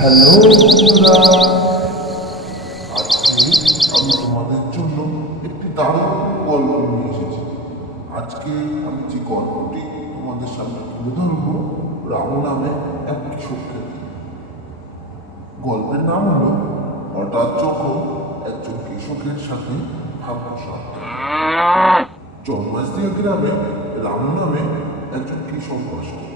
Hello বন্ধুরা, আজকে আমি তোমাদের জন্য একটি দারুণ গল্প নিয়ে এসেছি। আজকে আমি যে গল্পটি তোমাদের সামনে তুলে ধরবো, রামু নামে এক কৃষককে নিয়ে। গল্পের নাম হলো হঠাৎ যখন একজন কৃষকের সাথে ভাগ্যসাপ। জন্মাস্তিয়া গ্রামে রামু নামে একজন কৃষক বাস করত।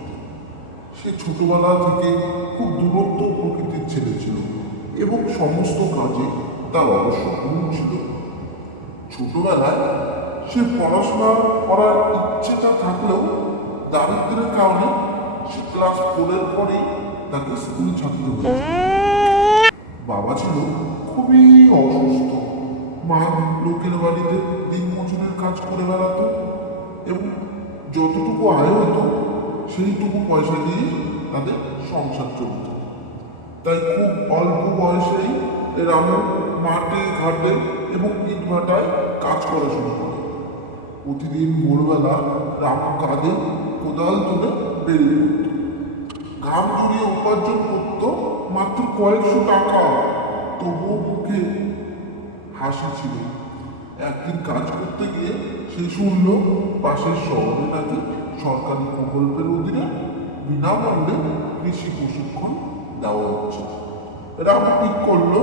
সে ছোটবেলা থেকে খুব দুরন্ত প্রকৃতির ছেলে ছিল এবং সমস্ত কাজে তার অবসর ছিল। ছোটবেলায় সে পড়াশোনা করার ইচ্ছেটা থাকলেও দারিদ্র্যের কারণে সে ক্লাস 4-এর পরেই তাকে স্কুল ছাড়তে হয়েছে। বাবা ছিল খুবই অসুস্থ। মা লোকের বাড়িতে দিন মজুরের কাজ করে বেড়াতো এবং যতটুকু আয় হতো সেইটুকু পয়সা দিয়ে তাদের সংসার চলত। তাই খুব অল্প বয়সেই রামু মাঠে ঘাটে এবং ইটভাটায় কাজ করা শুরু করে। প্রতিদিন ভোরবেলা রামু কাঁধে কোদাল তুলে বেরিয়ে পড়ত। ঘাম জড়িয়ে উপার্জন করত মাত্র কয়েকশো টাকা, তবুও মুখে হাসি ছিল। একদিন কাজ করতে গিয়ে সে শুনল পাশের শহরে নাকি সরকারি প্রকল্পের অধীনে বিনামূল্যে কৃষি প্রশিক্ষণ দেওয়া হচ্ছে। রামু ঠিক করলো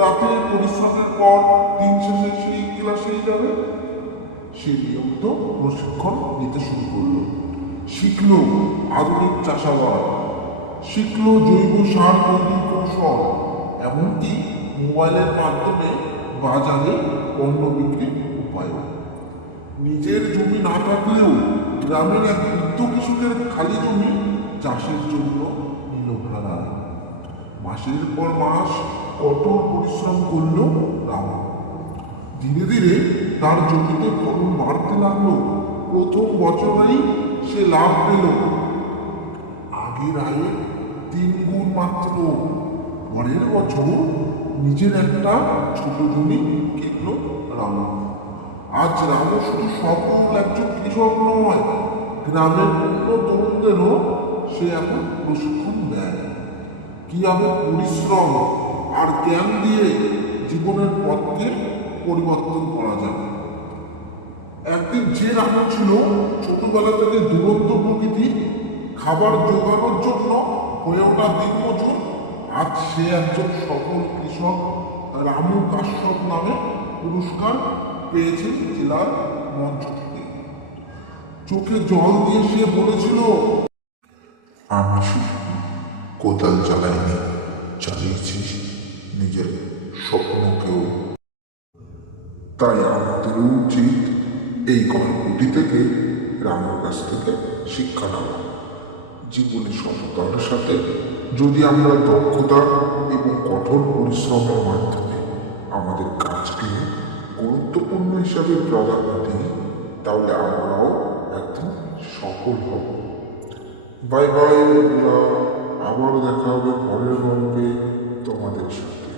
রাতের পরিশ্রমের পর দিন শেষে সেই ক্লাসেই যাবে। সে নিয়মিত প্রশিক্ষণ নিতে শুরু করলো। শিখলো আধুনিক চাষাবাদ, শিখলো জৈব সার তৈরির কৌশল, এমনকি মোবাইলের মাধ্যমে বাজারে পণ্য বিক্রির উপায়। নিজের জমি না থাকলেও গ্রামের এক বৃদ্ধ কৃষকের খালি জমি চাষের জন্য নিল ভাড়ায়। মাসের পর মাস কঠোর পরিশ্রম করল রামু। ধীরে ধীরে তার জমিতে ফলন বাড়তে লাগলো। প্রথম বছরেই সে লাভ পেল আগের আয়ে 3 গুণ মাত্র। পরের বছর নিজের একটা ছোট জমি কিনল রামু। আজ রামু শুধু সফল একজন কৃষক নয়, গ্রামের অন্য তরুণদেরও সে এখন প্রশিক্ষণ দেয় কিভাবে পরিশ্রম আর জ্ঞান দিয়ে জীবনের পথকে পরিবর্তন করা যাবে। একদিন যে রামু ছিল ছোটবেলা থেকে দুরন্ত প্রকৃতি, খাবার জোগানোর জন্য হয়ে ওঠা দিনমজুর, আজ সে একজন সফল কৃষক। রামু কাশ্যপ নামে পুরস্কার পেয়েছে জেলার মঞ্চ থেকে। চোখে জল দিয়ে সে বলেছিল, আমি শুধু কোদাল চালাইনি, চালিয়েছি নিজের স্বপ্নকেও। তাই আমাদেরও উচিত এই গল্পটি থেকে রামের কাছ থেকে শিক্ষা নেওয়া। জীবনে সফলতার সাথে যদি আমরা দক্ষতা এবং কঠোর পরিশ্রমের মাধ্যমে আমাদের কাজকে গুরুত্বপূর্ণ হিসাবে প্রাধান্য দিই, তাহলে আমরাও একদিন সফল হব। বাই বাই বন্ধুরা, আবার দেখা হবে পরের গল্পে তোমাদের সাথে।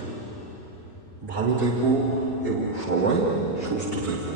ভালো থেকো এবং সবাই সুস্থ থেকো।